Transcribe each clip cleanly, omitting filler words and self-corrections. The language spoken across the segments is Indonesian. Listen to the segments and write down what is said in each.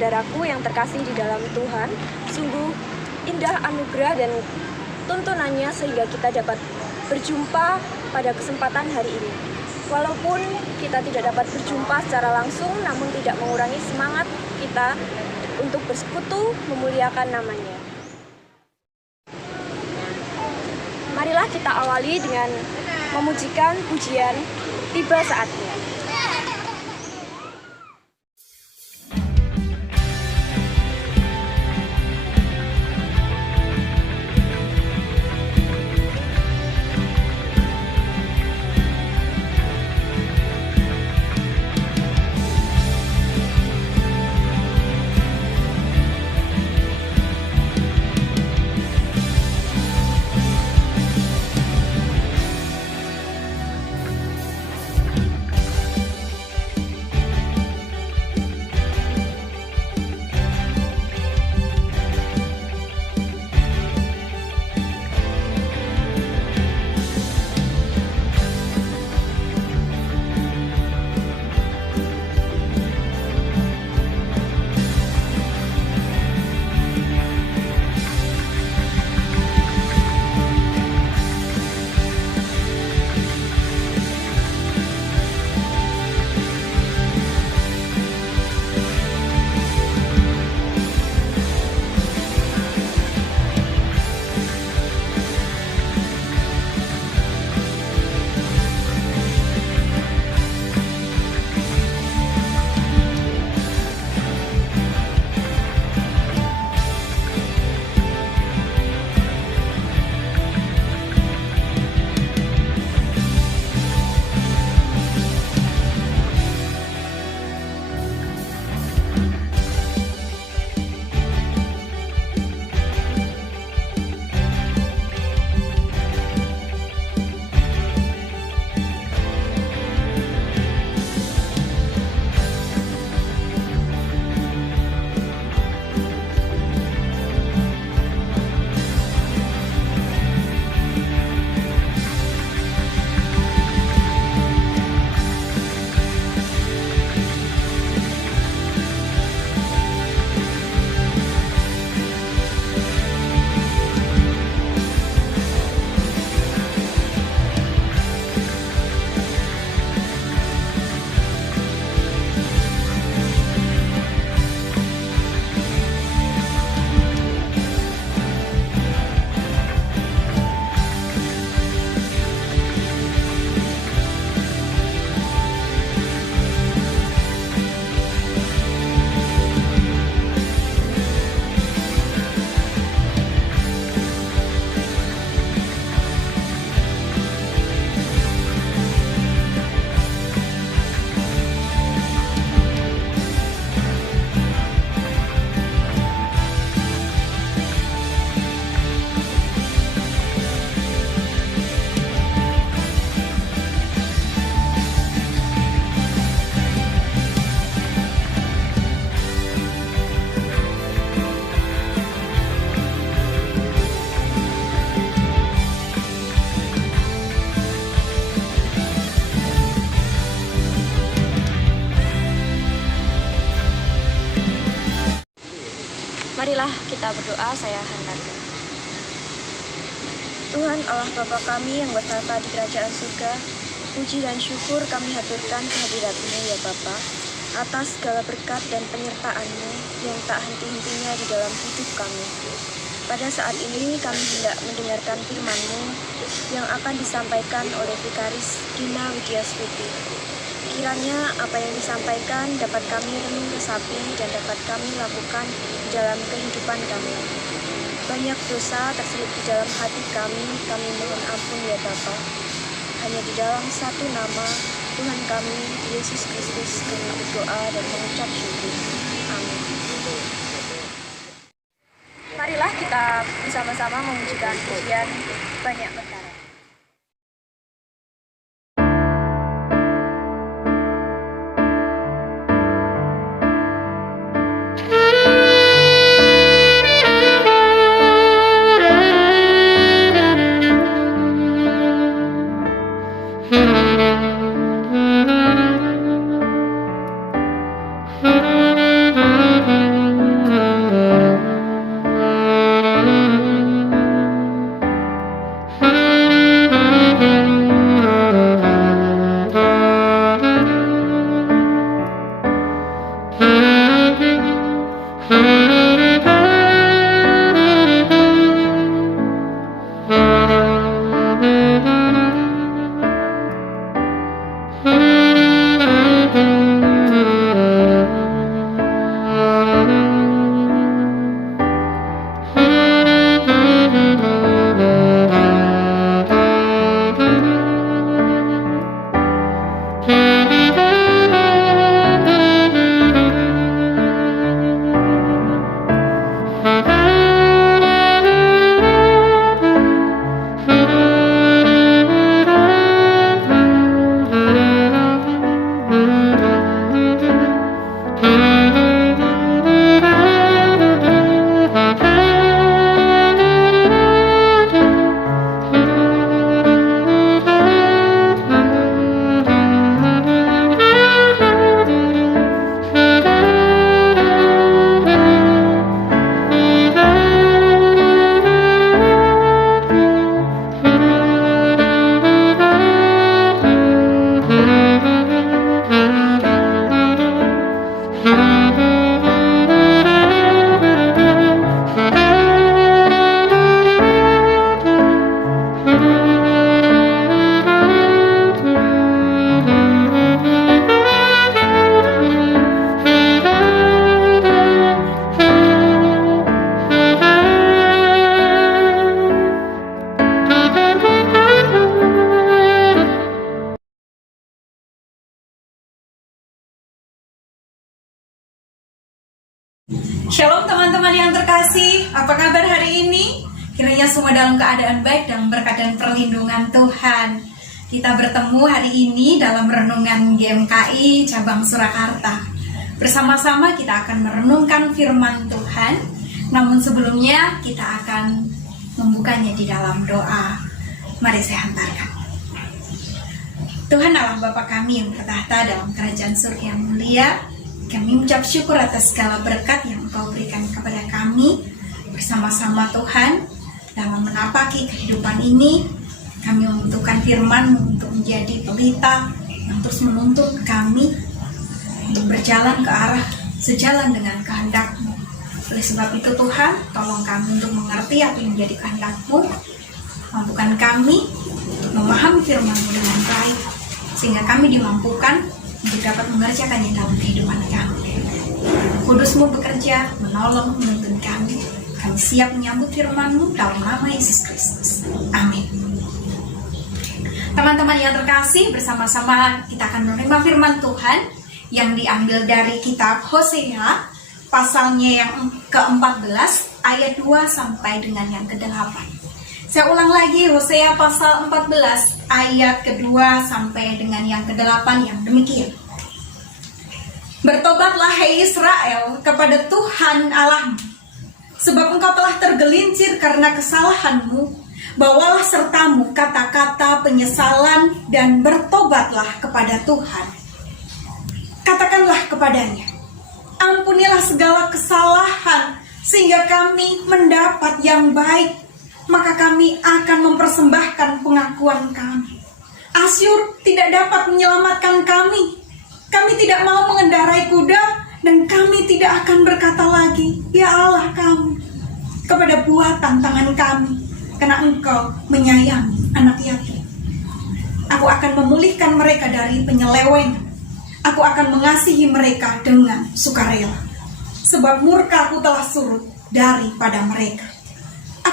saudaraku yang terkasih di dalam Tuhan, sungguh indah anugerah dan tuntunannya sehingga kita dapat berjumpa pada kesempatan hari ini. Walaupun kita tidak dapat berjumpa secara langsung, namun tidak mengurangi semangat kita untuk bersekutu memuliakan namanya. Marilah kita awali dengan memujikan pujian Tiba Saatnya. Marilah kita berdoa, saya hantarkan. Tuhan Allah Bapa kami yang bertata di kerajaan surga, puji dan syukur kami haturkan kehadirat-Mu ya Bapa, atas segala berkat dan penyertaan-Mu yang tak henti-hentinya di dalam hidup kami. Pada saat ini kami hendak mendengarkan firman-Mu yang akan disampaikan oleh Vikaris Dina Widiaswiti. Kiranya apa yang disampaikan dapat kami renung resapi dan dapat kami lakukan di dalam kehidupan kami. Banyak dosa terselip di dalam hati kami mohon ampun ya Bapa. Hanya di dalam satu nama Tuhan kami, Yesus Kristus, kami berdoa dan mengucap syukur. Amin. Marilah kita bersama-sama memujikan pujian Banyak Perkara. Mm-hmm. terkasih, apa kabar hari ini? Kiranya semua dalam keadaan baik dan berkat dan perlindungan Tuhan. Kita bertemu hari ini dalam renungan GMKI Cabang Surakarta. Bersama-sama kita akan merenungkan firman Tuhan. Namun sebelumnya kita akan membukanya di dalam doa. Mari saya hantarkan. Tuhan Allah Bapa kami yang bertahta dalam kerajaan surga yang mulia, kami mengucap syukur atas segala berkat yang Engkau berikan kepada kami. Bersama-sama Tuhan, dalam menapaki kehidupan ini, kami membutuhkan firman-Mu untuk menjadi pelita yang terus menuntun kami untuk berjalan ke arah sejalan dengan kehendak-Mu. Oleh sebab itu Tuhan, tolong kami untuk mengerti apa yang menjadi kehendak-Mu. Mampukan kami untuk memahami firman-Mu dengan baik, sehingga kami dimampukan untuk dapat mengerjakannya dalam kehidupan kami. Kudus-Mu bekerja, menolong, menuntun kami. Kami siap menyambut firman-Mu dalam nama Yesus Kristus. Amin. Teman-teman yang terkasih, bersama-sama kita akan menerima firman Tuhan yang diambil dari kitab Hosea, pasalnya yang ke-14, ayat 2 sampai dengan yang ke-8. Saya ulang lagi, Hosea pasal 14, ayat ke-2 sampai dengan yang ke-8 yang demikian. Bertobatlah hai Israel kepada Tuhan Allahmu, sebab engkau telah tergelincir karena kesalahanmu. Bawalah sertamu kata-kata penyesalan dan bertobatlah kepada Tuhan. Katakanlah kepadanya, ampunilah segala kesalahan sehingga kami mendapat yang baik. Maka kami akan mempersembahkan pengakuan kami. Asyur tidak dapat menyelamatkan kami. Kami tidak mau mengendarai kuda, dan kami tidak akan berkata lagi, ya Allah kami, kepada buatan tangan kami, karena Engkau menyayangi anak yatim. Aku akan memulihkan mereka dari penyelewengan. Aku akan mengasihi mereka dengan sukarela, sebab murka-Ku telah surut daripada mereka.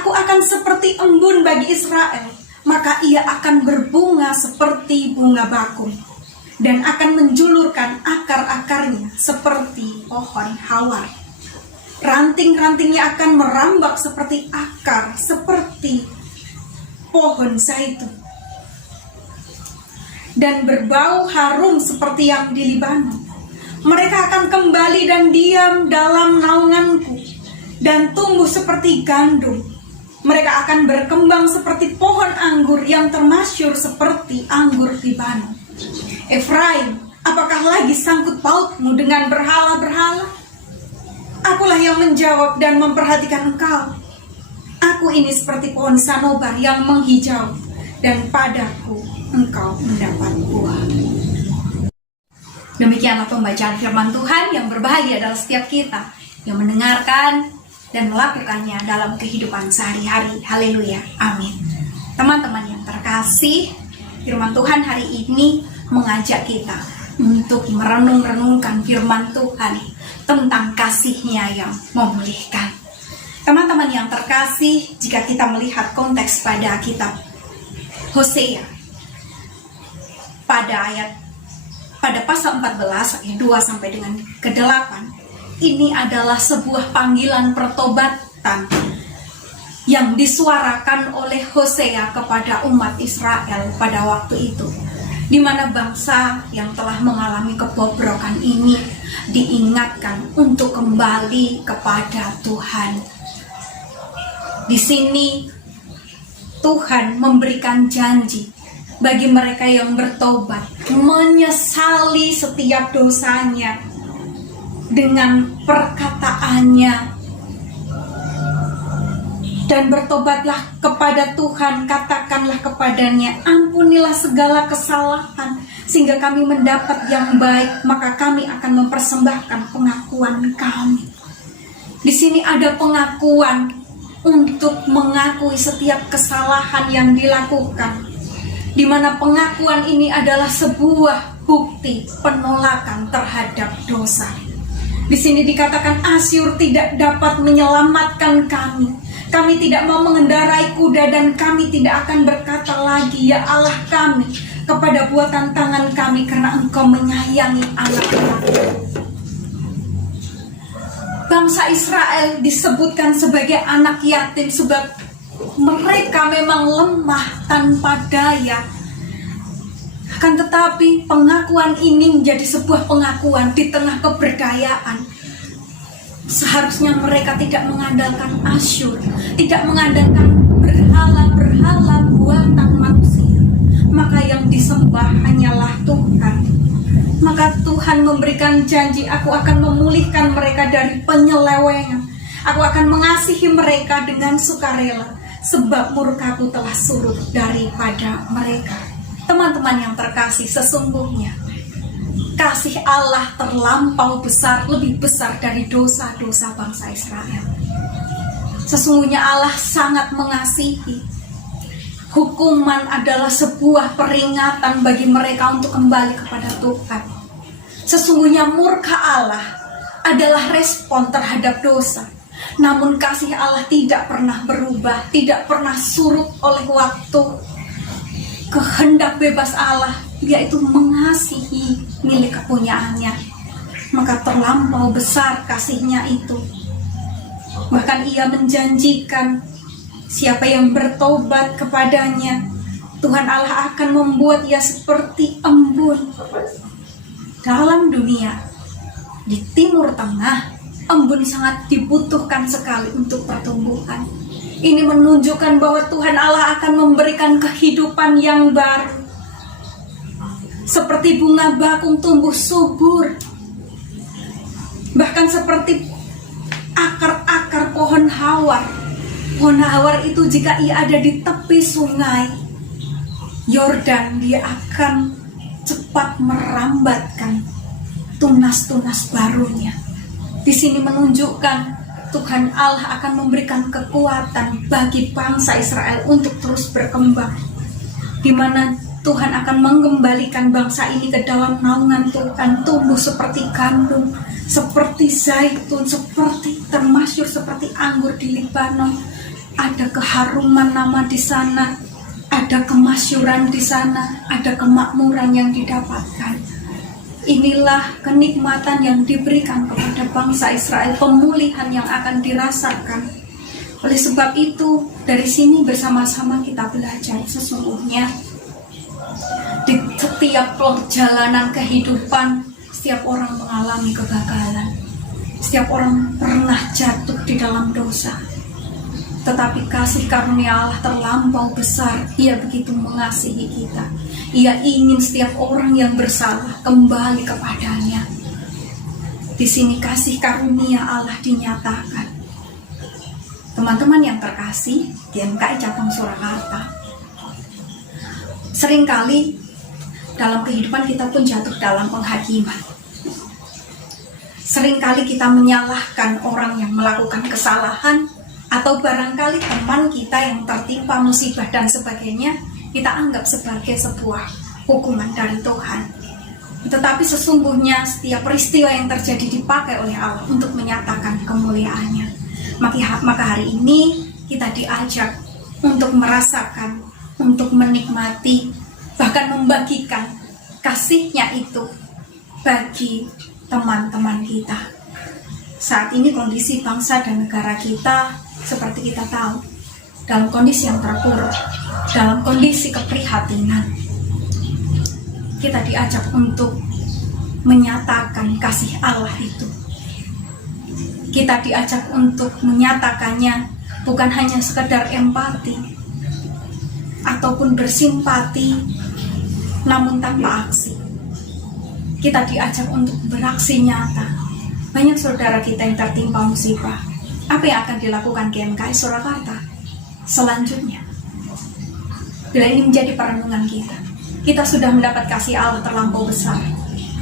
Aku akan seperti embun bagi Israel, maka ia akan berbunga seperti bunga bakung, dan akan menjulurkan akar-akarnya seperti pohon hawar. Ranting-rantingnya akan merambak seperti akar, seperti pohon zaitun, dan berbau harum seperti yang di Libanon. Mereka akan kembali dan diam dalam naungan-Ku, dan tumbuh seperti gandum. Mereka akan berkembang seperti pohon anggur yang termasyur seperti anggur Libanon. Efraim, apakah lagi sangkut pautmu dengan berhala-berhala? Akulah yang menjawab dan memperhatikan engkau. Aku ini seperti pohon sanobar yang menghijau, dan padaku engkau mendapat buah. Demikianlah pembacaan firman Tuhan. Yang berbahagia adalah setiap kita yang mendengarkan dan melakukannya dalam kehidupan sehari-hari. Haleluya, amin. Teman-teman yang terkasih, firman Tuhan hari ini mengajak kita untuk merenung-renungkan firman Tuhan tentang kasih-Nya yang memulihkan. Teman-teman yang terkasih, jika kita melihat konteks pada kitab Hosea, pada pasal 14 ayat 2 sampai dengan ke-8, ini adalah sebuah panggilan pertobatan yang disuarakan oleh Hosea kepada umat Israel pada waktu itu, di mana bangsa yang telah mengalami kebobrokan ini diingatkan untuk kembali kepada Tuhan. Di sini Tuhan memberikan janji bagi mereka yang bertobat, menyesali setiap dosanya dengan perkataannya, dan bertobatlah kepada Tuhan, katakanlah kepadanya, ampunilah segala kesalahan sehingga kami mendapat yang baik, maka kami akan mempersembahkan pengakuan kami. Di sini ada pengakuan untuk mengakui setiap kesalahan yang dilakukan, di mana pengakuan ini adalah sebuah bukti penolakan terhadap dosa. Di sini dikatakan Asyur tidak dapat menyelamatkan kami. Kami tidak mau mengendarai kuda, dan kami tidak akan berkata lagi, ya Allah kami, kepada buatan tangan kami, karena Engkau menyayangi anak-anak. bangsa Israel disebutkan sebagai anak yatim sebab mereka memang lemah tanpa daya. Akan tetapi pengakuan ini menjadi sebuah pengakuan di tengah keberdayaan. Seharusnya mereka tidak mengandalkan Asyur, tidak mengandalkan berhala-berhala buatan manusia. Maka yang disembah hanyalah Tuhan. Maka Tuhan memberikan janji, aku akan memulihkan mereka dari penyelewengan. Aku akan mengasihi mereka dengan sukarela, sebab murkaku telah surut daripada mereka. Teman-teman yang terkasih, sesungguhnya kasih Allah terlampau besar, lebih besar dari dosa-dosa bangsa Israel. Sesungguhnya Allah sangat mengasihi. Hukuman adalah sebuah peringatan bagi mereka untuk kembali kepada Tuhan. Sesungguhnya murka Allah adalah respon terhadap dosa. Namun kasih Allah tidak pernah berubah, tidak pernah surut oleh waktu. Kehendak bebas Allah, yaitu mengasihi milik kepunyaannya. Maka terlampau besar kasihnya itu. Bahkan ia menjanjikan siapa yang bertobat kepadanya, Tuhan Allah akan membuat ia seperti embun. Dalam dunia, di Timur Tengah, embun sangat dibutuhkan sekali untuk pertumbuhan. Ini menunjukkan bahwa Tuhan Allah akan memberikan kehidupan yang baru. Seperti bunga bakung tumbuh subur. Bahkan seperti akar-akar pohon hawar. Pohon hawar itu jika ia ada di tepi sungai Yordan, dia akan cepat merambatkan tunas-tunas barunya. Di sini menunjukkan Tuhan Allah akan memberikan kekuatan bagi bangsa Israel untuk terus berkembang, di mana Tuhan akan mengembalikan bangsa ini ke dalam naungan Tuhan, tumbuh seperti gandum, seperti zaitun, seperti termasyur seperti anggur di Libanon. Ada keharuman nama di sana, ada kemasyuran di sana, ada kemakmuran yang didapatkan. Inilah kenikmatan yang diberikan kepada bangsa Israel, pemulihan yang akan dirasakan. Oleh sebab itu, dari sini bersama-sama kita belajar sesungguhnya di setiap perjalanan kehidupan, setiap orang mengalami kegagalan. Setiap orang pernah jatuh di dalam dosa. Tetapi kasih karunia Allah terlampau besar. Ia begitu mengasihi kita. Ia ingin setiap orang yang bersalah kembali kepadanya. Di sini kasih karunia Allah dinyatakan. Teman-teman yang terkasih, GMKI Cabang Surakarta, seringkali dalam kehidupan kita pun jatuh dalam penghakiman. Seringkali kita menyalahkan orang yang melakukan kesalahan, atau barangkali teman kita yang tertimpa musibah dan sebagainya, kita anggap sebagai sebuah hukuman dari Tuhan. Tetapi sesungguhnya setiap peristiwa yang terjadi dipakai oleh Allah untuk menyatakan kemuliaannya. Maka hari ini kita diajak untuk merasakan, untuk menikmati, bahkan membagikan kasih-Nya itu bagi teman-teman kita. Saat ini kondisi bangsa dan negara kita seperti kita tahu, dalam kondisi yang terpuruk, dalam kondisi keprihatinan. Kita diajak untuk menyatakan kasih Allah itu. Kita diajak untuk menyatakannya bukan hanya sekedar empati ataupun bersimpati, namun tanpa aksi. Kita diajak untuk beraksi nyata. Banyak saudara kita yang tertimpa musibah. Apa yang akan dilakukan GMKI Surakarta selanjutnya? Bila ini menjadi perenungan kita, kita sudah mendapat kasih Allah terlampau besar.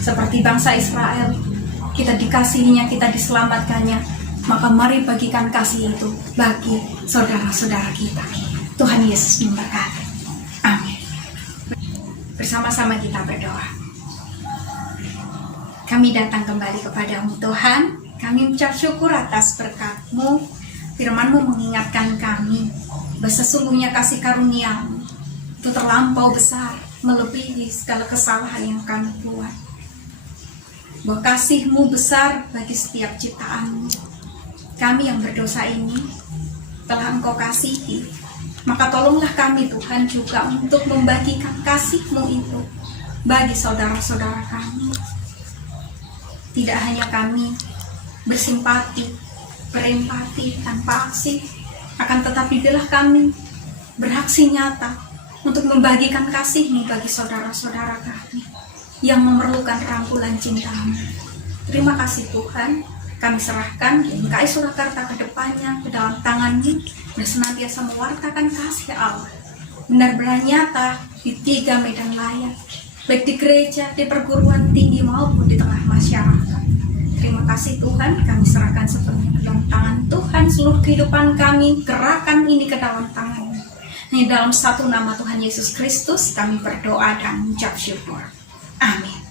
Seperti bangsa Israel, kita dikasihinya, kita diselamatkannya. Maka mari bagikan kasih itu bagi saudara-saudara kita. Tuhan Yesus memberkati. Amin. Bersama-sama kita berdoa. Kami datang kembali kepadamu Tuhan. Kami mengucap syukur atas berkat-Mu. Firman-Mu mengingatkan kami bahwa sesungguhnya kasih karunia-Mu itu terlampau besar, melebihi segala kesalahan yang kami buat. Bahwa kasih-Mu besar bagi setiap ciptaan-Mu. kami yang berdosa ini telah Engkau kasihi, maka tolonglah kami Tuhan juga untuk membagikan kasih-Mu itu bagi saudara-saudara kami. Tidak hanya kami bersimpati, berempati tanpa aksi, akan tetapi biarlah kami beraksi nyata untuk membagikan kasih-Mu bagi saudara-saudara kami yang memerlukan rangkulan cinta-Mu. Terima kasih Tuhan, kami serahkan GMKI Surakarta ke depannya ke dalam tangan-Mu dan senantiasa mewartakan kasih Allah benar-benar nyata di 3 medan layar, baik di gereja, di perguruan tinggi maupun di tengah masyarakat. Terima kasih Tuhan, kami serahkan sepenuhnya ke dalam tangan Tuhan, seluruh kehidupan kami, gerakan ini ke dalam tangan-Mu. Hanya dalam satu nama Tuhan Yesus Kristus kami berdoa dan mengucap syukur. Amin.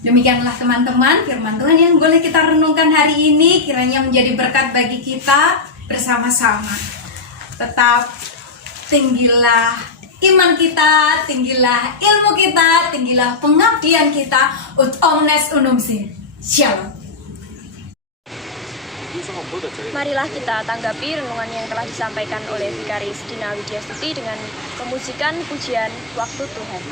Demikianlah teman-teman firman Tuhan yang boleh kita renungkan hari ini, kiranya menjadi berkat bagi kita bersama-sama. Tetap tinggilah iman kita, tinggilah ilmu kita, tinggilah pengabdian kita, ut omnes unum sum. Shalom. Marilah kita tanggapi renungan yang telah disampaikan oleh Vikaris Dina Widyastuti dengan pemusikan pujian Waktu Tuhan.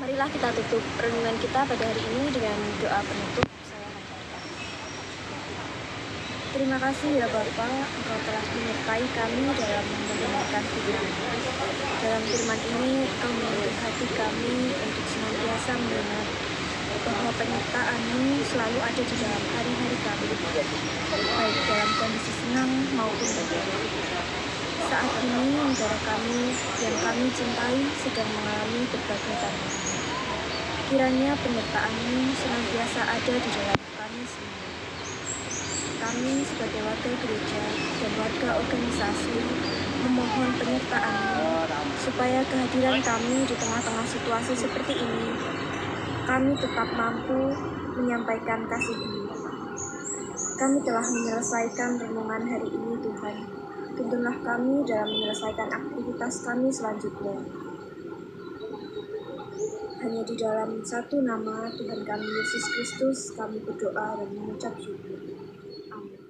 Marilah kita tutup renungan kita pada hari ini dengan doa penutup. Saya hantarkan. Terima kasih ya Bapa, Engkau telah menyertai kami dalam mendengarkan firman. Dalam firman ini, Engkau menuntut hati kami untuk senantiasa mendengar bahwa penyertaan-Mu selalu ada di dalam hari-hari kami, baik dalam kondisi senang maupun berduka. Saat ini negara kami yang kami cintai sedang mengalami berbagai tantangan. Kiranya penyertaan-Mu senantiasa ada di dalam kami semua. Kami sebagai warga gereja dan warga organisasi memohon penyertaan-Mu supaya kehadiran kami di tengah-tengah situasi seperti ini, kami tetap mampu menyampaikan kasih-Mu. Kami telah menyelesaikan renungan hari ini, Tuhan. Tuntunlah kami dalam menyelesaikan aktivitas kami selanjutnya. Hanya di dalam satu nama Tuhan kami Yesus Kristus kami berdoa dan mengucap syukur. Amin.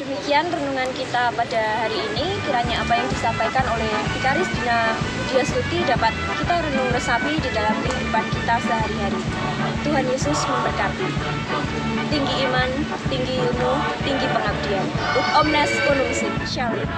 Demikian renungan kita pada hari ini. Kiranya apa yang disampaikan oleh Vikaris Dina Diastuti dapat kita renung resapi di dalam kehidupan kita sehari-hari. Tuhan Yesus memberkati. Tinggi iman, tinggi ilmu, tinggi pengabdian. Ut omnes unum sit. Shalom.